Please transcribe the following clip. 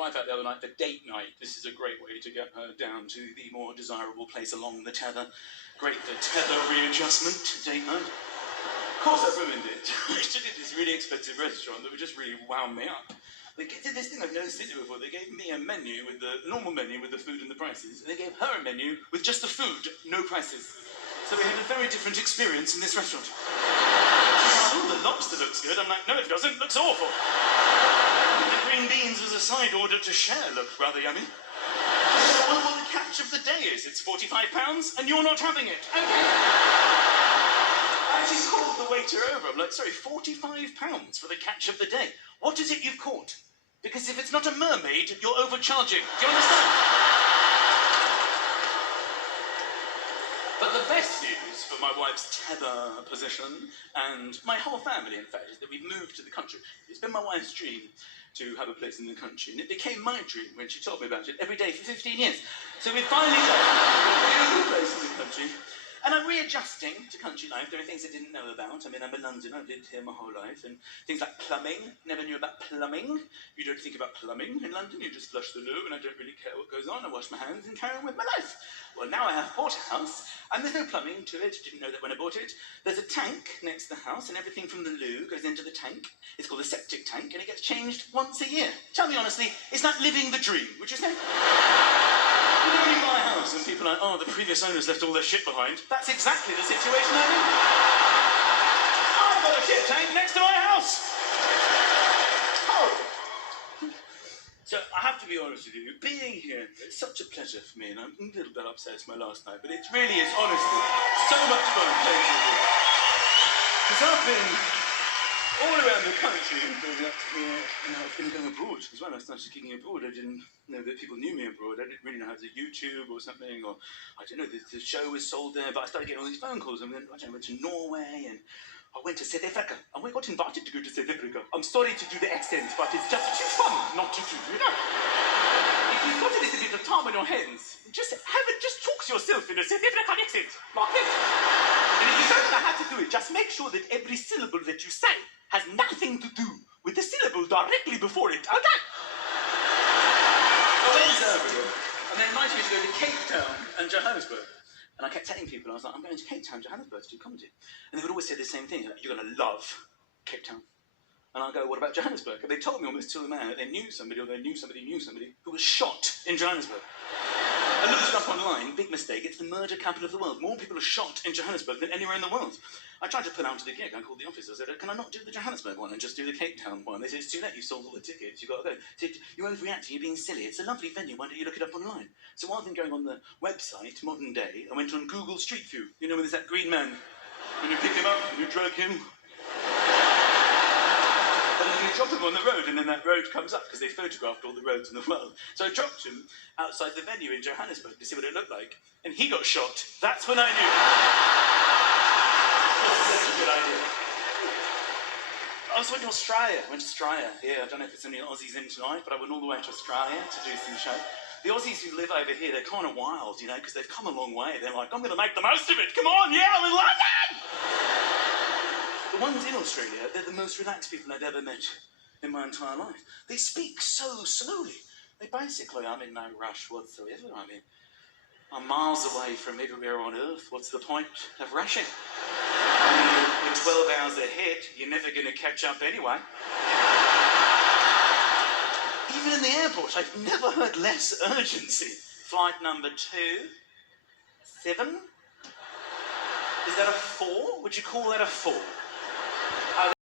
wife out the other night for date night. This is a great way to get her down to the more desirable place along the tether. Great for tether readjustment, date night. Of course I ruined it. I did this really expensive restaurant that would just really wound me up. They did this thing I've never seen before. They gave me a menu with the normal menu with the food and the prices, and they gave her a menu with just the food, no prices. So we had a very different experience in this restaurant. She's like, oh, the lobster looks good. I'm like, no, it doesn't. It looks awful. The green beans as a side order to share looked rather yummy. I wonder what the catch of the day is. It's £45, and you're not having it. Okay. I actually called the waiter over. I'm like, sorry, £45 for the catch of the day. What is it you've caught? Because if it's not a mermaid, you're overcharging. Do you understand? But the best news for my wife's tether position, and my whole family, in fact, is that we've moved to the country. It's been my wife's dream to have a place in the country, and it became my dream when she told me about it every day for 15 years. So we finally got a beautiful place in the country. And I'm readjusting to country life. There are things I didn't know about. I mean, I'm a Londoner. I've lived here my whole life. And things like plumbing. Never knew about plumbing. You don't think about plumbing in London. You just flush the loo, and I don't really care what goes on. I wash my hands and carry on with my life. Well, now I have bought a house, and there's no plumbing to it. Didn't know that when I bought it. There's a tank next to the house, and everything from the loo goes into the tank. It's called a septic tank, and it gets changed once a year. Tell me honestly, is that living the dream, would you say? You know, when you buy a house and people are like, oh, the previous owners left all their shit behind. That's exactly the situation I'm in. I've got a shit tank next to my house. Horrible. So I have to be honest with you, being here is such a pleasure for me, and I'm a little bit upset it's my last night, but it really is, honestly, so much fun playing with you. Because I've been all around the country and building up to here, and I've been going abroad as well. I started kicking abroad. I didn't know that people knew me abroad. I didn't really know how to YouTube or something, or I don't know, the show was sold there, but I started getting all these phone calls, and then I went to Norway, and I went to South Africa, and we got invited to go to South Africa. I'm sorry to do the accent, but it's just too fun not to do, you know? If you've got a little bit of time on your hands, just talk to yourself in a South African accent, like it. And if you don't know how to do it, just make sure that every syllable that you say has nothing to do with the syllable directly before it, okay? I went to Zambia, and they invited me to go to Cape Town and Johannesburg. And I kept telling people, I was like, I'm going to Cape Town, Johannesburg to do comedy. And they would always say the same thing, like, you're going to love Cape Town. And I go, what about Johannesburg? And they told me almost to the man that they knew somebody, or they knew somebody who was shot in Johannesburg. I looked it up online, big mistake, it's the murder capital of the world. More people are shot in Johannesburg than anywhere in the world. I tried to pull out to the gig, I called the office, I said, can I not do the Johannesburg one and just do the Cape Town one? They said, it's too late, you sold all the tickets, you've got to go. They said, you're overreacting, you're being silly, it's a lovely venue, why don't you look it up online? So rather than going on the website, modern day, I went on Google Street View. You know when there's that green man, and you pick him up, and you drag him, and then you drop him on the road, and then that road comes up, because they photographed all the roads in the world. So I dropped him outside the venue in Johannesburg to see what it looked like, and he got shot. That's when I knew. That's such a good idea. I also went to Australia. Yeah, I don't know if it's any Aussies in tonight, but I went all the way to Australia to do some shows. The Aussies who live over here, they're kind of wild, you know, because they've come a long way. They're like, I'm going to make the most of it. Come on, yeah, I'm in London! The ones in Australia, they're the most relaxed people I've ever met in my entire life. They speak so slowly. They basically, I'm in no rush whatsoever. I mean, I'm miles away from everywhere on Earth. What's the point of rushing? I mean, you're 12 hours ahead. You're never going to catch up anyway. Even in the airport, I've never heard less urgency. Flight number 2, 7. Is that a 4? Would you call that a 4?